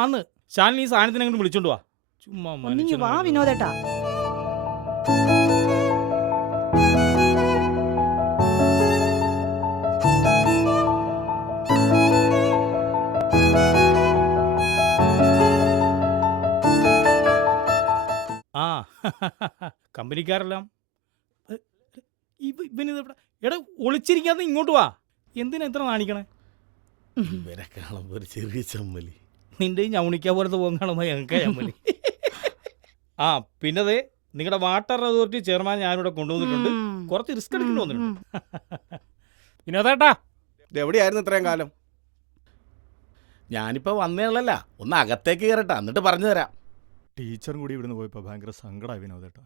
വാന്ന് ശാലിനി ഈ സാധനത്തിന് അങ്ങോട്ട് വിളിച്ചോണ്ട് വാ. ചുമ്മാ ഒന്നിങ്ങി വാ മനുഷ്യനെ വിനോദേട്ടാ. ആ കമ്പനിക്കാരെല്ലാം ഇവനിത് എടാ ഒളിച്ചിരിക്കാതെ ഇങ്ങോട്ട് വാ. എന്തിനാ ഇത്ര നാണിക്കണേ? ഇവരെ കാണുമ്പോ ഒരു ചെറിയ ചമ്മലി. നിന്റെ ഞവണിക്ക പോലത്തെ പോകുന്ന കാണുമ്പോ ഞങ്ങൾക്ക് ചമ്മലി. ആ പിന്നതേ നിങ്ങളുടെ വാട്ടർ അതോറിറ്റി ചെയർമാൻ ഞാനിവിടെ കൊണ്ടുവന്നിട്ടുണ്ട്. കുറച്ച് റിസ്ക് എടുക്കേണ്ടി വന്നിട്ടുണ്ട്. വിനോദേട്ടാ എവിടെയായിരുന്നു ഇത്രയും കാലം? ഞാനിപ്പോ വന്നേളല്ല, ഒന്ന് അകത്തേക്ക് കയറട്ടെ, എന്നിട്ട് പറഞ്ഞു തരാം. ടീച്ചറും കൂടി ഇവിടുന്ന് പോയപ്പോൾ ഭയങ്കര സങ്കടമായി വിനോദേട്ടാ.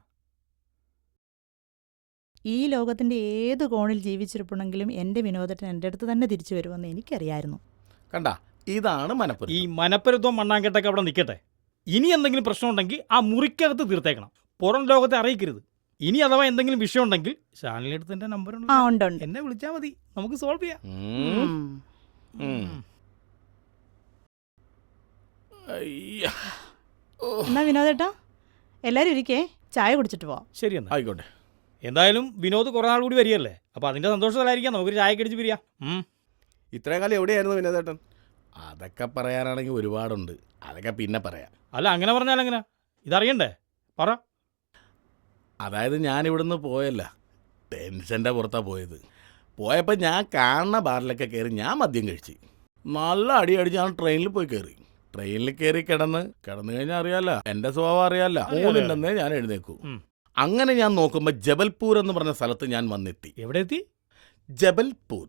ഈ ലോകത്തിന്റെ ഏത് കോണിൽ ജീവിച്ചിരിപ്പുണ്ടെങ്കിലും എൻ്റെ വിനോദേട്ടൻ എൻ്റെ അടുത്ത് തന്നെ തിരിച്ചു വരുമെന്ന് എനിക്കറിയായിരുന്നു. കണ്ട, ഇതാണ് ഈ മനപ്പുറം. മനപ്പരുത്തവും മണ്ണാങ്കെട്ടൊക്കെ അവിടെ നിൽക്കട്ടെ. ഇനി എന്തെങ്കിലും പ്രശ്നം ഉണ്ടെങ്കിൽ ആ മുറിക്കകത്ത് തീർത്തേക്കണം. പുറം ലോകത്തെ അറിയിക്കരുത്. ഇനി അഥവാ എന്തെങ്കിലും വിഷയം ഉണ്ടെങ്കിൽ ശാലിനിയുടെ അടുത്ത് എൻ്റെ നമ്പർ ആ ഉണ്ട് ഉണ്ട്. എന്നെ വിളിച്ചാൽ മതി, നമുക്ക് സോൾവ് ചെയ്യാം. അയ്യ. ഓ, എന്നാ വിനോദേട്ടാ എല്ലാരും ഇരിക്കേ, ചായ കുടിച്ചിട്ട് പോവാം. ശരി എന്നാ. ആയിക്കോട്ടെ. എന്തായാലും വിനോദ് കുറേ നാൾ കൂടി വരികയല്ലേ, അപ്പോൾ അതിൻ്റെ സന്തോഷത്തിലായിരിക്കാം നമുക്കൊരു ചായ കടിച്ച് പിരിയാം. ഇത്രയും കാലം എവിടെയായിരുന്നു വിനോദേട്ടൻ? അതൊക്കെ പറയാനാണെങ്കിൽ ഒരുപാടുണ്ട്, അതൊക്കെ പിന്നെ പറയാം. അല്ല അങ്ങനെ പറഞ്ഞാൽ എങ്ങനെ, ഇതറിയണ്ടേ? പറ. അതായത് ഞാൻ ഇവിടുന്ന് പോയല്ല, ടെൻഷൻ്റെ പുറത്താണ് പോയത്. പോയപ്പോൾ ഞാൻ കാണുന്ന ബാറിലൊക്കെ കയറി ഞാൻ മദ്യം കഴിച്ച് നല്ല അടി അടിച്ച് ഞാൻ ട്രെയിനിൽ പോയി കയറി. ട്രെയിനിൽ കയറി കിടന്നു കഴിഞ്ഞാൽ അറിയാമല്ലോ, എൻ്റെ സ്വഭാവം അറിയാമല്ലോ, ഊണുണ്ടെന്നേ ഞാൻ എഴുന്നേക്കൂ. അങ്ങനെ ഞാൻ നോക്കുമ്പോൾ ജബൽപൂർ എന്ന് പറഞ്ഞ സ്ഥലത്ത് ഞാൻ വന്നെത്തി. എവിടെ എത്തി? ജബൽപൂർ.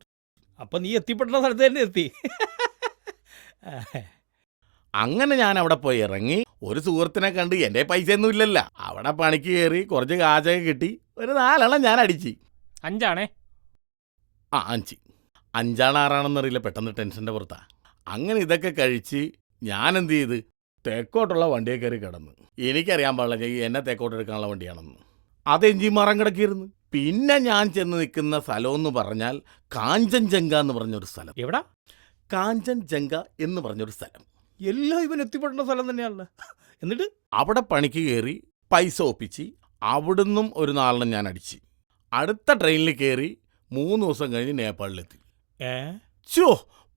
അപ്പം നീ എത്തിപ്പെട്ട സ്ഥലത്ത് തന്നെ എത്തി. അങ്ങനെ ഞാൻ അവിടെ പോയി ഇറങ്ങി. ഒരു സുഹൃത്തിനെ കണ്ട്, എൻ്റെ പൈസയൊന്നും ഇല്ലല്ല, അവിടെ പണിക്ക് കയറി കുറച്ച് കാശൊക്കെ കിട്ടി. ഒരു 4 എണ്ണം ഞാൻ അടിച്ച്. 5 ആണേ. 5. 5 6 പെട്ടെന്ന് ടെൻഷൻ്റെ പുറത്താ. അങ്ങനെ ഇതൊക്കെ കഴിച്ച് ഞാൻ എന്ത് ചെയ്ത് തെക്കോട്ടുള്ള വണ്ടിയെ കയറി കിടന്നു. എനിക്കറിയാൻ പാടില്ല എന്നെ തെക്കോട്ട് എടുക്കാനുള്ള വണ്ടിയാണെന്ന്. അത് എഞ്ചിൻ മാറാൻ കിടക്കിയിരുന്നു. പിന്നെ ഞാൻ ചെന്ന് നിൽക്കുന്ന സ്ഥലമെന്ന് പറഞ്ഞാൽ കാഞ്ചൻജംഗ എന്ന് പറഞ്ഞൊരു സ്ഥലം. എവിടാ? കാഞ്ചൻജംഗ എന്ന് പറഞ്ഞൊരു സ്ഥലം. എല്ലാം ഇവൻ എത്തിപ്പെട്ട സ്ഥലം തന്നെയാണല്ലോ. എന്നിട്ട് അവിടെ പണിക്ക് കയറി പൈസ ഒപ്പിച്ച് അവിടുന്നും ഒരു 4 എണ്ണം ഞാൻ അടിച്ച്. അടുത്ത ട്രെയിനിൽ കയറി 3 ദിവസം കഴിഞ്ഞ് നേപ്പാളിലെത്തി. ചോ,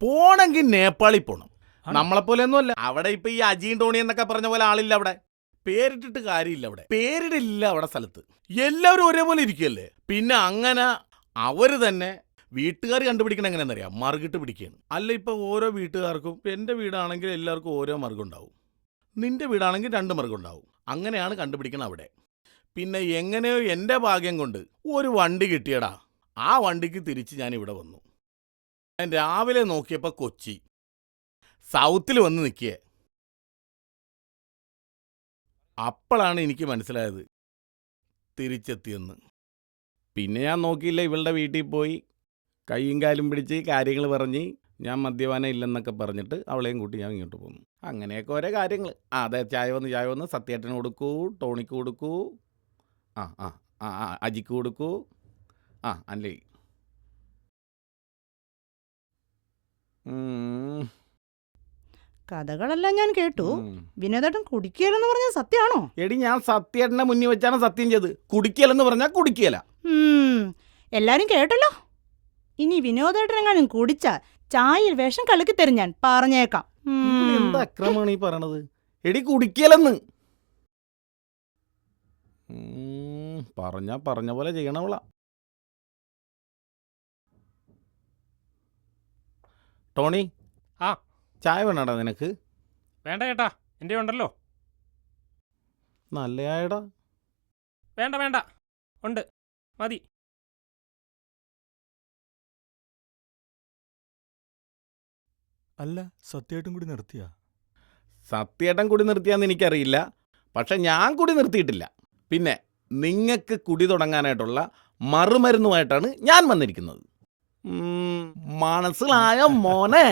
പോണെങ്കിൽ നേപ്പാളിൽ പോകണം. നമ്മളെപ്പോലെയൊന്നും അല്ല. അവിടെ ഇപ്പൊ ഈ അജീൻ ടോണി എന്നൊക്കെ പറഞ്ഞ പോലെ ആളില്ല അവിടെ. പേരിട്ടിട്ട് കാര്യമില്ല അവിടെ. പേരിടില്ല അവിടെ സ്ഥലത്ത്. എല്ലാവരും ഒരേപോലെ ഇരിക്കുകയല്ലേ. പിന്നെ അങ്ങനെ അവർ തന്നെ വീട്ടുകാർ കണ്ടുപിടിക്കണം എങ്ങനെയാണെന്നറിയാം, മറുകിട്ട് പിടിക്കുകയാണ്. അല്ല ഇപ്പൊ ഓരോ വീട്ടുകാർക്കും, എൻ്റെ വീടാണെങ്കിൽ എല്ലാവർക്കും ഓരോ മറുകം ഉണ്ടാവും, നിന്റെ വീടാണെങ്കിൽ 2 മറുകം ഉണ്ടാവും. അങ്ങനെയാണ് കണ്ടുപിടിക്കണം അവിടെ. പിന്നെ എങ്ങനെയോ എൻ്റെ ഭാഗ്യം കൊണ്ട് ഒരു വണ്ടി കിട്ടിയടാ. ആ വണ്ടിക്ക് തിരിച്ച് ഞാൻ ഇവിടെ വന്നു. ഞാൻ രാവിലെ നോക്കിയപ്പോൾ കൊച്ചി സൗത്തിൽ വന്ന് നിൽക്കിയേ. അപ്പോഴാണ് എനിക്ക് മനസ്സിലായത് തിരിച്ചെത്തിയെന്ന്. പിന്നെ ഞാൻ നോക്കിയില്ല, ഇവളുടെ വീട്ടിൽ പോയി കൈയും കാലും പിടിച്ച് കാര്യങ്ങൾ പറഞ്ഞ് ഞാൻ മദ്യപാനം ഇല്ലെന്നൊക്കെ പറഞ്ഞിട്ട് അവളെയും കൂട്ടി ഞാൻ ഇങ്ങോട്ട് പോന്നു. അങ്ങനെയൊക്കെ ഓരോ കാര്യങ്ങൾ. അതെ, ചായ വന്ന് സത്യേട്ടന് കൊടുക്കൂ, ടോണിക്ക് കൊടുക്കൂ, ആ ആ ആ അജിക്ക് കൊടുക്കൂ, അല്ലേ. കഥകളെല്ലാം ഞാൻ കേട്ടു. വിനോദേട്ടൻ കുടിക്കലെന്ന് പറഞ്ഞാൽ സത്യമാണോ? എടി, ഞാൻ സത്യേട്ടനെ മുന്നിൽ വെച്ചാണ് സത്യം ചെയ്ത്. കുടിക്കലെന്ന് പറഞ്ഞാൽ കുടിക്കല. എല്ലാരും കേട്ടല്ലോ. ഇനി വിനോദേട്ടൻ എങ്ങാനും കുടിച്ചാൽ ചായയിൽ വിഷം കലക്കി തരും ഞാൻ, പറഞ്ഞേക്കാം. എന്താ അക്രമമാണ് ഈ പറയണത്? എടി, കുടിക്കലെന്ന് പറഞ്ഞ പോലെ ചെയ്യണവള. ടോണി, ചായ വേണടാ നിനക്ക്? വേണ്ട ചേട്ടാ, എൻ്റെ ഉണ്ടല്ലോ. നല്ല ചായടാ. വേണ്ട വേണ്ട, ഉണ്ട്, മതി. അല്ല, സത്യമായിട്ടും കൂടി നിർത്തിയാ? സത്യേട്ടൻ കുടി നിർത്തിയാന്ന് എനിക്കറിയില്ല, പക്ഷെ ഞാൻ കുടി നിർത്തിയിട്ടില്ല. പിന്നെ നിങ്ങൾക്ക് കുടി തുടങ്ങാനായിട്ടുള്ള മറുമരുന്നുമായിട്ടാണ് ഞാൻ വന്നിരിക്കുന്നത്. മനസ്സിലായ മോനെ?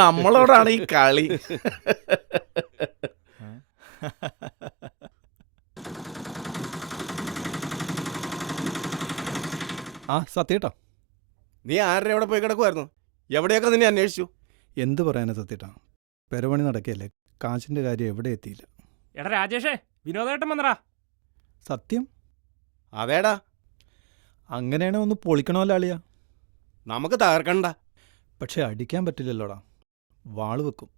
നമ്മളോടാണ് ഈ കളി. സത്യേട്ടാ, നീ ആരുടെ എവിടെ പോയി കിടക്കുമായിരുന്നു? എവിടെയൊക്കെ നിന്നെ അന്വേഷിച്ചു. എന്ത് പറയാനാ സത്യേട്ടാ, പെരപണി നടക്കുകയല്ലേ, കാശിൻ്റെ കാര്യം എവിടെ എത്തിയില്ല. എടാ രാജേഷേ, വിനോദേട്ടൻ വന്നടാ. സത്യം? അതേടാ, അങ്ങനെയാണെ ഒന്ന് പൊളിക്കണമല്ലോ അളിയാ. നമുക്ക് തകർക്കണ്ട. പക്ഷെ അടിക്കാൻ പറ്റില്ലല്ലോടാ, വാള് വെക്കും.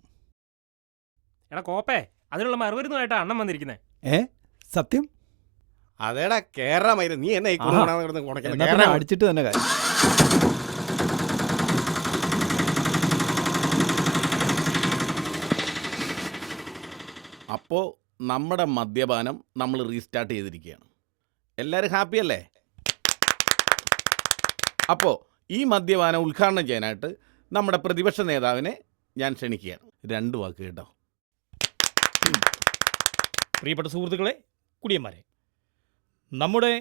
എടാ കോപ്പേ, അതിനുള്ള മറുപരുന്നുമായിട്ടാ അണ്ണൻ വന്നിരിക്കുന്നത്. സത്യം? അതേടാ, കേറാമായിരുന്നു. നീ എന്നെ എന്നാ പിന്നെ അടിച്ചിട്ട് തന്നെ കാര്യം. അപ്പോൾ നമ്മുടെ മദ്യപാനം നമ്മൾ റീസ്റ്റാർട്ട് ചെയ്തിരിക്കുകയാണ്. എല്ലാവരും ഹാപ്പിയല്ലേ? അപ്പോൾ ഈ മദ്യപാനം ഉദ്ഘാടനം ചെയ്യാനായിട്ട് നമ്മുടെ പ്രതിപക്ഷ നേതാവിനെ ഞാൻ ക്ഷണിക്കുകയാണ്. 2 വാക്ക് കേട്ടോ. പ്രിയപ്പെട്ട സുഹൃത്തുക്കളെ, കുടിയന്മാരെ, നമ്മുടെ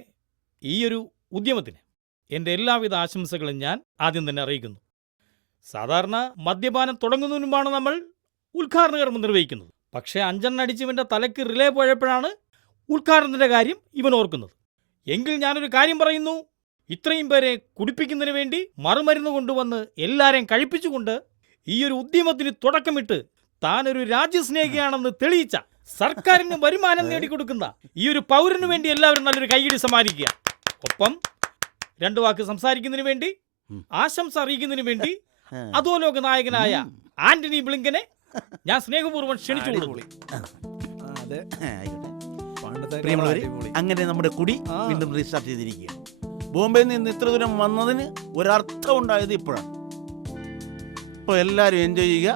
ഈയൊരു ഉദ്യമത്തിന് എൻ്റെ എല്ലാവിധ ആശംസകളും ഞാൻ ആദ്യം തന്നെ അറിയിക്കുന്നു. സാധാരണ മദ്യപാനം തുടങ്ങുന്നതിന് മുമ്പാണ് നമ്മൾ ഉദ്ഘാടന കർമ്മം നിർവഹിക്കുന്നത്. പക്ഷേ 5 അടിച്ചവൻ്റെ തലയ്ക്ക് റിലേ പോയപ്പോഴാണ് ഉദ്ഘാടനത്തിൻ്റെ കാര്യം ഇവൻ ഓർക്കുന്നത്. എങ്കിൽ ഞാനൊരു കാര്യം പറയുന്നു. ഇത്രയും പേരെ കുടിപ്പിക്കുന്നതിന് വേണ്ടി മറുമരുന്ന് കൊണ്ടുവന്ന് എല്ലാവരെയും കഴിപ്പിച്ചുകൊണ്ട് ഈയൊരു ഉദ്യമത്തിന് തുടക്കമിട്ട് താനൊരു രാജ്യസ്നേഹിയാണെന്ന് തെളിയിച്ച, സർക്കാരിന് വരുമാനം നേടിക്കൊടുക്കുന്ന ഈ ഒരു പൗരന് വേണ്ടി എല്ലാവരും നല്ലൊരു കൈയടി സമ്മാനിക്കുക. ഒപ്പം 2 വാക്ക് സംസാരിക്കുന്നതിന് വേണ്ടി, ആശംസ അറിയിക്കുന്നതിന് വേണ്ടി അധോലോക നായകനായ ആന്റണി ബ്ലിങ്കനെ ഞാൻ സ്നേഹപൂർവ്വം ക്ഷണിച്ചു. അങ്ങനെ നമ്മുടെ കുടി വീണ്ടും റീസ്റ്റാർട്ട് ചെയ്തിരിക്കുക. ബോംബെയിൽ നിന്ന് ഇത്ര ദൂരം വന്നതിന് ഒരർത്ഥം ഉണ്ടായത് ഇപ്പോഴാണ്. ഇപ്പോൾ എല്ലാവരും എൻജോയ് ചെയ്യുക.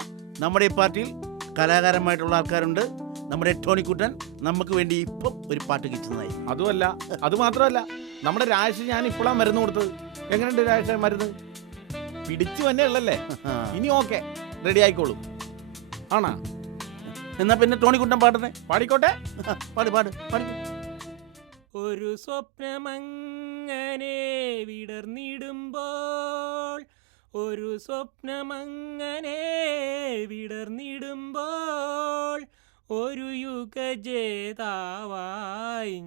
നമ്മുടെ ഈ പാർട്ടിയിൽ കലാകാരന്മായിട്ടുള്ള ആൾക്കാരുണ്ട്. നമ്മുടെ ടോണിക്കുട്ടൻ നമുക്ക് വേണ്ടി ഇപ്പം ഒരു പാട്ട് കിട്ടുന്നതായി. അതുമല്ല, അതുമാത്രമല്ല, നമ്മുടെ രാജേഷ് ഞാൻ ഇപ്പോഴാണ് മരുന്ന് കൊടുത്തത്. എങ്ങനെയുണ്ട് രാജേഷ് മരുന്ന്? പിടിച്ചു തന്നെ ഉള്ളല്ലേ? ഇനി ഓക്കെ, റെഡി ആയിക്കോളൂ. ആണാ? എന്നാ പിന്നെ ടോണിക്കുട്ടൻ പാടണേ. പാടിക്കോട്ടെ. പാട് പാട് പാടി. ഒരു സ്വപ്നമങ്ങനെ വിടർന്നിടുമ്പോൾ, ഒരു സ്വപ്നമങ്ങനെ വിടർന്നിടുമ്പോൾ, ഒരു യുഗജേതാവായി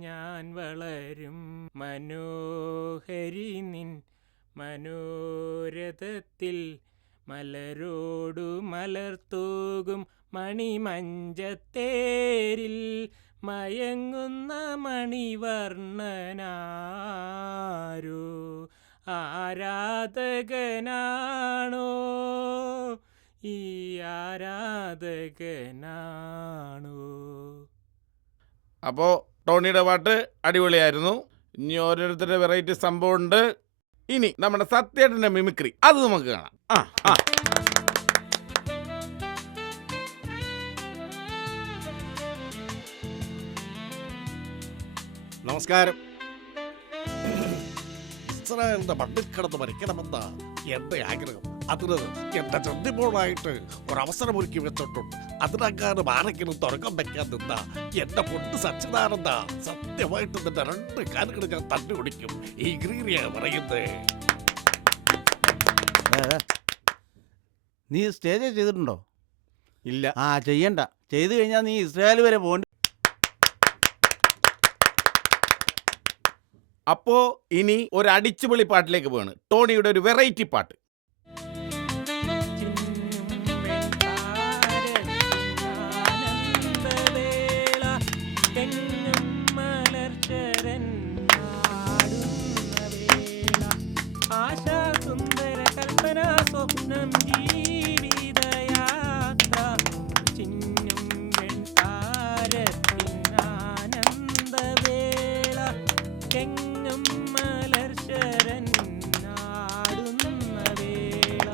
ഞാൻ വളരും. മനോഹരി നിൻ മനോരഥത്തിൽ മലരോടു മലർത്തൂകും മണിമഞ്ചത്തേരിൽ മയങ്ങുന്ന മണിവർണ്ണനാരോ ആരാധകനാണോ, ഈ ആരാധകനാണോ. അപ്പോൾ ടോണിയുടെ പാട്ട് അടിപൊളിയായിരുന്നു. ഇനി ഓരോരുത്തരുടെ വെറൈറ്റി സംഭവമുണ്ട്. ഇനി നമ്മുടെ സത്യേട്ടൻ്റെ മിമിക്രി, അത് നമുക്ക് കാണാം. നമസ്കാരം. ഇസ്രായേലിന്റെ മണ്ണിൽ കിടന്ന് മരിക്കണമെന്ന എന്റെ ആഗ്രഹം, അതിന് എന്റെ ചന്തിമോളായിട്ട് ഒരവസരം ഒരുക്കി വെച്ചിട്ടുണ്ട്. അതിനങ്ങാനും ആരെങ്കിലും തുറക്കം വെക്കാൻ നിന്ന എന്റെ പൊട്ട് സച്ചിദാനന്ദ, സത്യമായിട്ട് നിന്റെ 2 കാലുകൾ ഞാൻ തല്ലി കുടിക്കും. ഈ ഗ്രീരിയ പറയുന്നേ. നീ സ്റ്റേജ് ചെയ്തിട്ടുണ്ടോ? ഇല്ല. ചെയ്യണ്ട. ചെയ്തു കഴിഞ്ഞാൽ നീ ഇസ്രായേൽ വരെ പോകേണ്ടി. അപ്പോ ഇനി ഒരു അടിച്ചുപൊളി പാട്ടിലേക്ക് പോവാണ്. ടോണിയുടെ ഒരു വെറൈറ്റി പാട്ട്. ആശാസുന്ദര കൽപ്പന സ്വപ്നം ജീവിതയാത്ര, ചിന്നും വെൺതാരത്തിനാനന്ദവേള, എങ്ങും മലർശരൻ നാടുന്ന വേള.